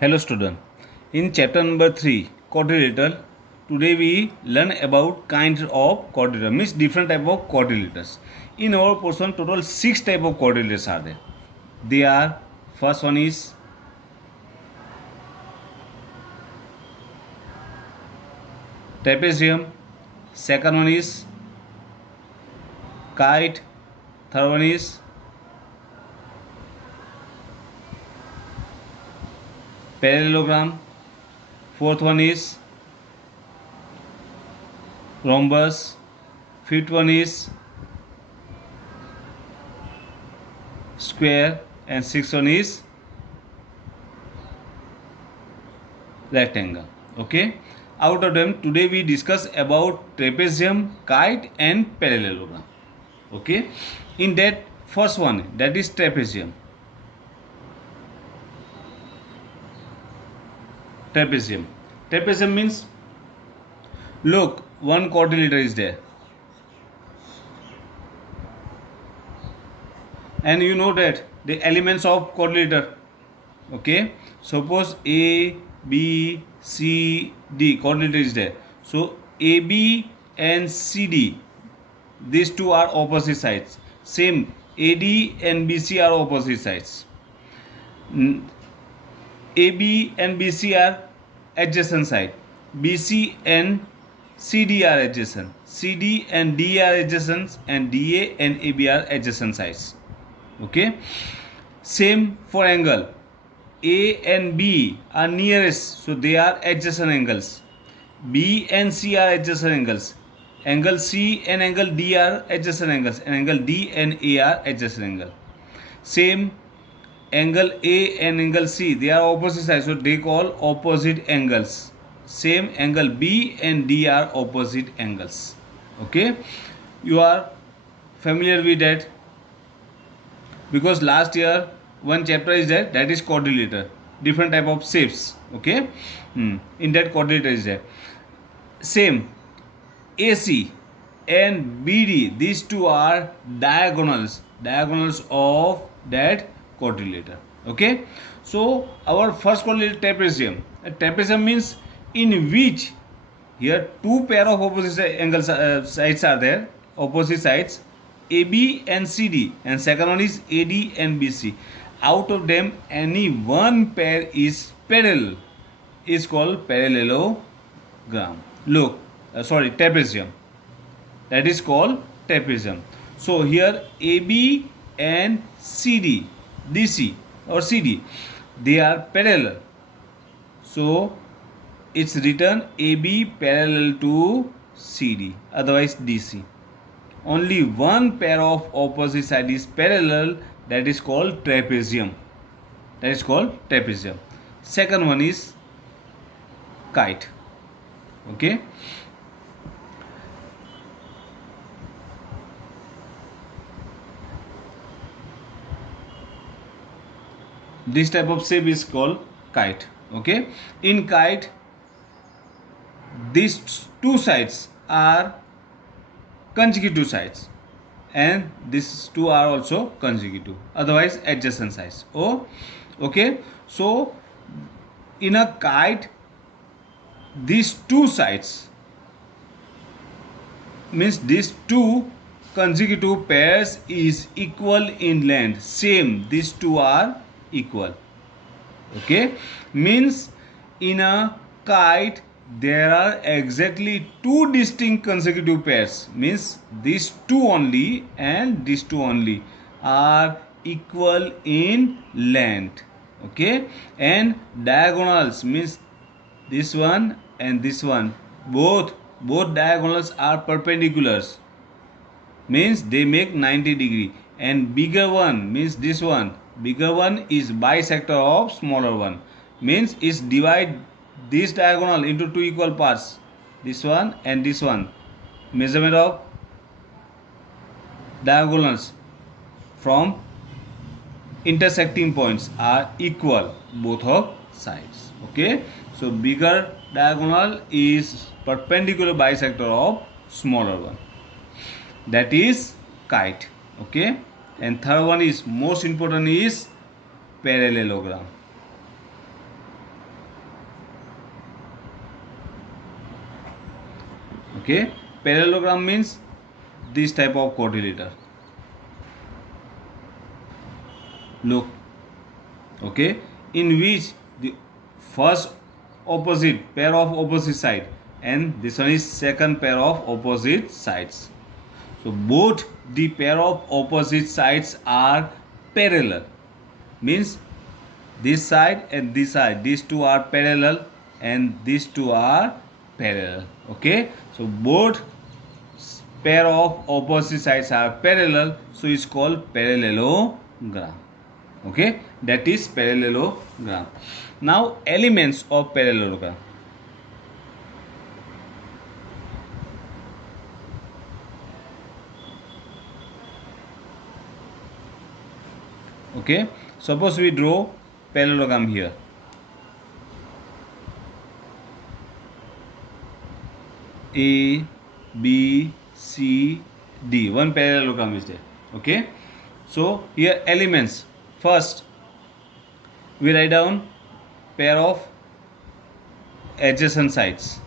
Hello student. In chapter number 3 quadrilateral, today we learn about kinds of quadrilateral, means different type of quadrilaters. In our portion total 6 type of quadrilaters are there. They are, first one is trapezium, second one is kite, third one is parallelogram, fourth one is rhombus, fifth one is square, and sixth one is rectangle. Okay, out of them today we discuss about trapezium, kite and parallelogram. Okay, in that first one, that is trapezium. Trapezium means, look, one quadrilateral is there, and you know that the elements of quadrilateral. Okay, suppose A, B, C, D quadrilateral is there. So AB and CD, these two are opposite sides. Same AD and BC are opposite sides. AB and BC are adjacent side. BC and CD are adjacent. CD and D are adjacent, and DA and AB are adjacent sides. Okay. Same for angle. A and B are nearest, so they are adjacent angles. B and C are adjacent angles. Angle C and angle D are adjacent angles, and angle D and A are adjacent angle. Same angle A and angle C, they are opposite sides, so they call opposite angles. Same angle B and D are opposite angles. Okay, you are familiar with that because last year one chapter is there, that is quadrilateral, different type of shapes. Okay, in that quadrilateral is there. Same AC and BD, these two are diagonals of that quadrilateral. Okay, so our first quadrilateral trapezium. A trapezium means in which here two pair of opposite angles sides are there, opposite sides AB and CD, and second one is AD and BC. Out of them any one pair is parallel, is called parallelogram. Look, trapezium, that is called trapezium. So here AB and CD, DC or CD, they are parallel. So it's written AB parallel to CD, otherwise DC. Only one pair of opposite side is parallel, that is called trapezium. Second one is kite. Okay. This type of shape is called kite. Okay, in kite these two sides are consecutive sides, and these two are also consecutive, otherwise adjacent sides. Oh, okay, so in a kite these two sides means these two consecutive pairs is equal in length. Same, these two are equal. Okay, means in a kite there are exactly two distinct consecutive pairs, means these two only and these two only are equal in length. Okay, and diagonals means this one and this one, both diagonals are perpendiculars, means they make 90 degree, and bigger one means this one, bigger one is bisector of smaller one, means is divide this diagonal into two equal parts, this one and this one. Measurement of diagonals from intersecting points are equal both of sides. Okay, so bigger diagonal is perpendicular bisector of smaller one, that is kite. Okay, and third one is most important, is parallelogram. Okay, parallelogram means this type of quadrilateral. Look, okay, in which the first opposite pair of opposite side and this one is second pair of opposite sides. So both the pair of opposite sides are parallel, means this side and this side, these two are parallel and these two are parallel. Okay, so both pair of opposite sides are parallel, so it's called parallelogram. Okay, that is parallelogram. Now elements of parallelogram. Okay, suppose we draw parallelogram here. A, B, C, D. One parallelogram is there. Okay, so here elements. First, we write down pair of adjacent sides.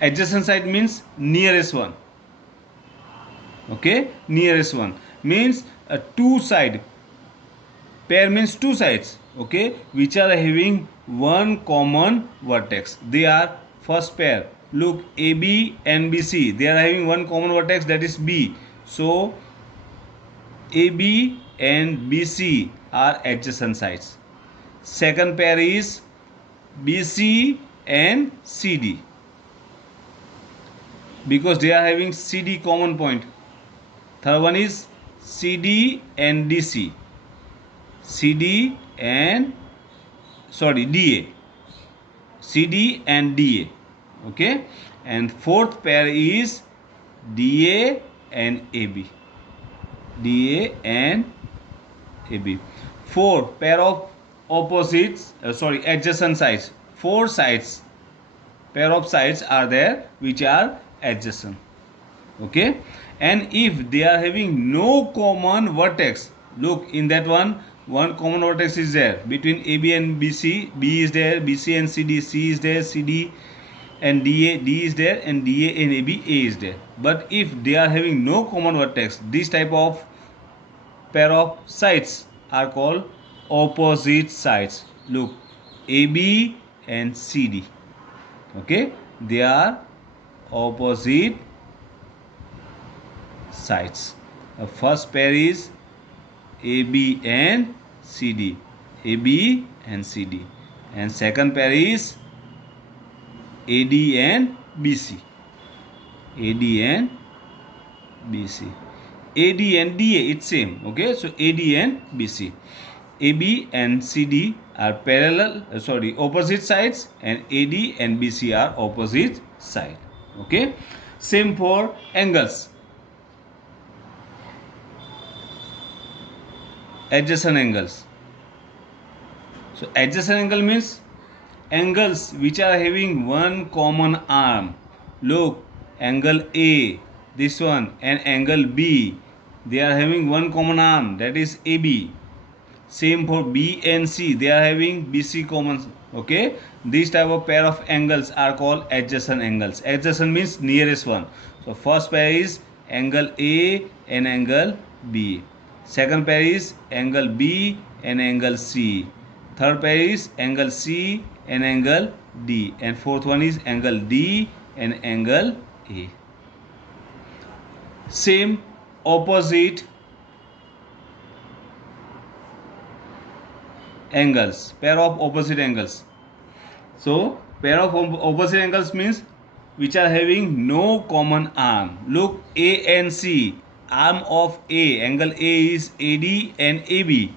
Adjacent side means nearest one. Okay, nearest one means a two side. Pair means two sides. Okay, which are having one common vertex. They are first pair. Look, AB and BC. They are having one common vertex, that is B. So AB and BC are adjacent sides. Second pair is BC and CD, because they are having CD common point. Third one is CD and DC. CD and DA. CD and DA. Okay, and fourth pair is DA and AB. DA and AB. Four pair of opposites, adjacent sides. Four sides, pair of sides are there which are adjacent. Okay, and if they are having no common vertex, look, in that one common vertex is there between AB and BC. B is there, BC and CD, C is there, CD and DA, D is there, and DA and AB, A is there. But if they are having no common vertex, this type of pair of sides are called opposite sides. Look, AB and CD. Okay, they are opposite sides. The first pair is AB and CD. AB and CD. And second pair is AD and BC. AD and BC. AD and DA, it's same. Okay, so AD and BC. AB and CD are opposite sides, and AD and BC are opposite side. Okay, same for angles. Adjacent angles. So adjacent angle means angles which are having one common arm. Look, angle A, this one, and angle B, they are having one common arm, that is AB. Same for B and C, they are having BC common. Okay, these type of pair of angles are called adjacent angles. Adjacent means nearest one. So first pair is angle A and angle B. Second pair is angle B and angle C. Third pair is angle C and angle D. And fourth one is angle D and angle A. Same opposite angles, pair of opposite angles. So pair of opposite angles means which are having no common arm. Look, A and C, arm of A, angle A is AD and AB,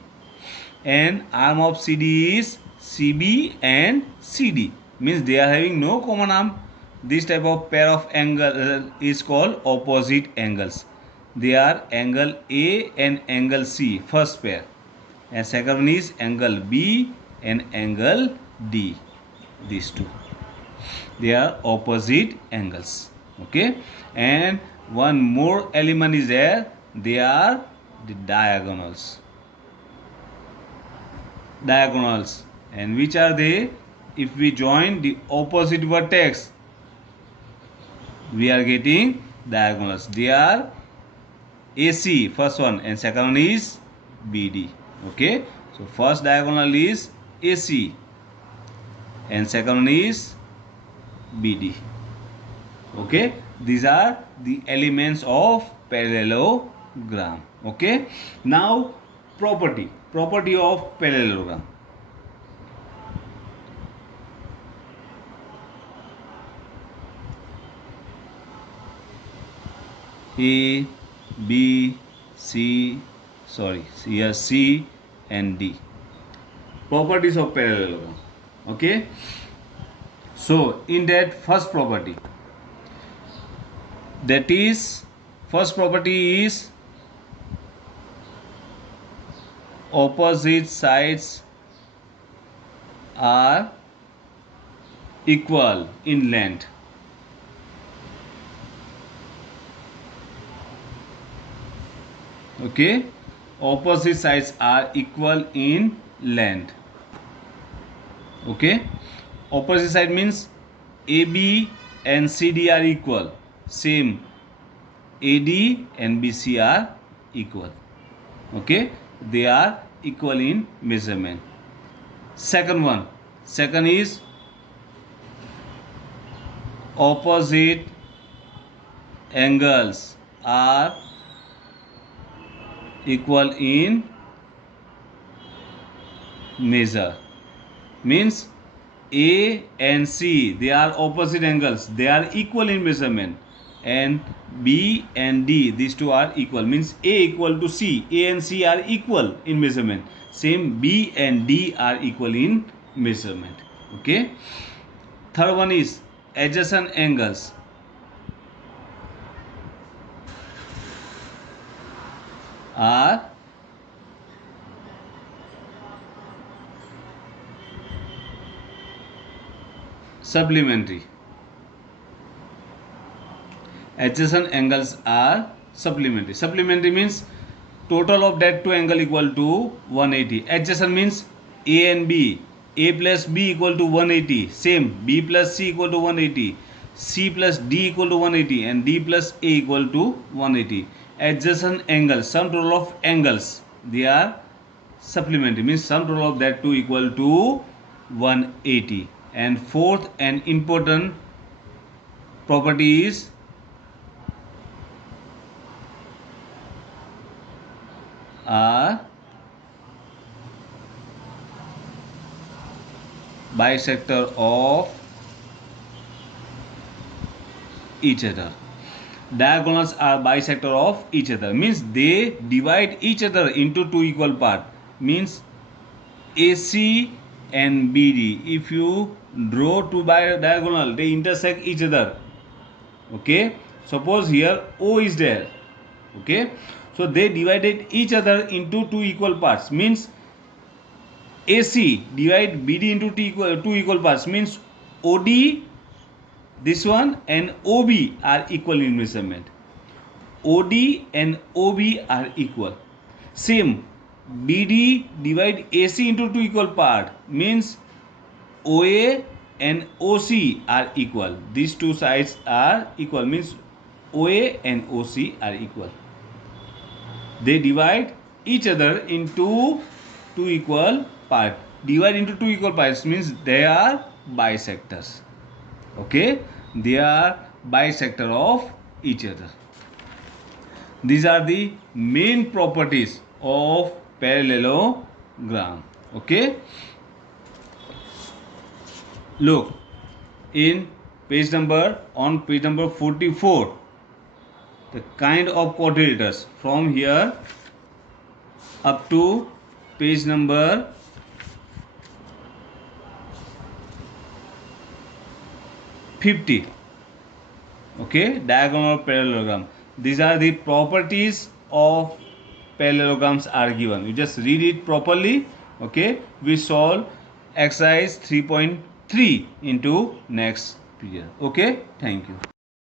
and arm of CD is CB and CD, means they are having no common arm. This type of pair of angle is called opposite angles. They are angle A and angle C, first pair, and second one is angle B and angle D. These two, they are opposite angles. Okay, and one more element is there, they are the diagonals. And which are they? If we join the opposite vertex, we are getting diagonals. They are AC, first one, and second one is BD. Okay, so first diagonal is AC and second one is BD. Okay, these are the elements of parallelogram. Okay, now property of parallelogram. A, B, C, sorry, here C and D. Properties of parallelogram. Okay, so in that first property, that is, first property is opposite sides are equal in length. Okay, opposite sides are equal in length. Okay, opposite side means AB and CD are equal, same AD and BC are equal. Okay, they are equal in measurement. Second is opposite angles are equal in measure, means A and C, they are opposite angles, they are equal in measurement, and B and D, these two are equal, means A equal to C, A and C are equal in measurement, same B and D are equal in measurement. Okay, third one is adjacent angles are supplementary. Adjacent angles are supplementary. Supplementary means total of that two angle equal to 180. Adjacent means A and B. A plus B equal to 180. Same, B plus C equal to 180. C plus D equal to 180 and D plus A equal to 180. Adjacent angles, sum total of angles, they are supplementary, means sum total of that two equal to 180. And fourth and important property is are bisector of each other. Diagonals are bisector of each other, means they divide each other into two equal parts, means AC and BD, if you draw two diagonal, they intersect each other. Okay, suppose here O is there. Okay, so they divided each other into two equal parts, means AC divide BD into two equal parts, means OD, this one, and OB are equal in measurement. OD and OB are equal. Same, BD divide AC into two equal parts, means OA and OC are equal. These two sides are equal, means OA and OC are equal. They divide each other into two equal parts. Divide into two equal parts means they are bisectors. Okay, they are bisector of each other. These are the main properties of parallelogram. Okay, look in page number 44, the kind of quadrilaters from here up to page number 50. Okay, diagonal parallelogram. These are the properties of parallelograms are given. You just read it properly. Okay, we solve exercise 3.3 into next period. Okay, thank you.